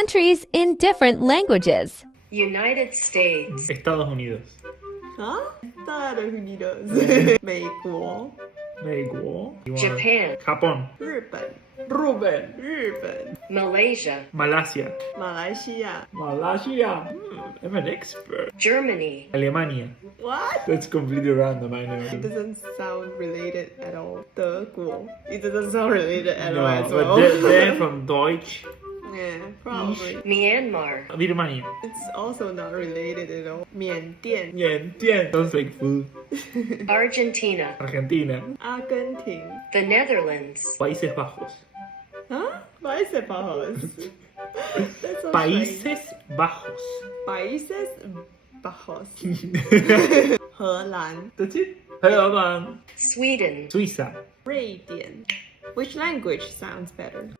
countries in different languages. United States, Estados Unidos. 啊，Estados Unidos 美国、美国。 Japan, Japón. 日本、 Rubén. 日本、 Malaysia, Malasia. 马来西亚。 Malaysia. I'm an expert. Germany, Alemania. What? That's completely random, I know. It doesn't sound related at all. 德国. It doesn't sound related at all No, as but well. they're from Deutsch. Yeah, probably. Myanmar, Birmania. It's also not related at all. 缅甸、 Bien. Sounds like food. Argentina, Argentina. 阿根廷。 the Netherlands, Países Bajos. Huh? Países Bajos. That's so strange. Países Bajos. Países Bajos. 荷兰、 That's it. Hello, man. Sweden, Suiza. 瑞典. Which language sounds better?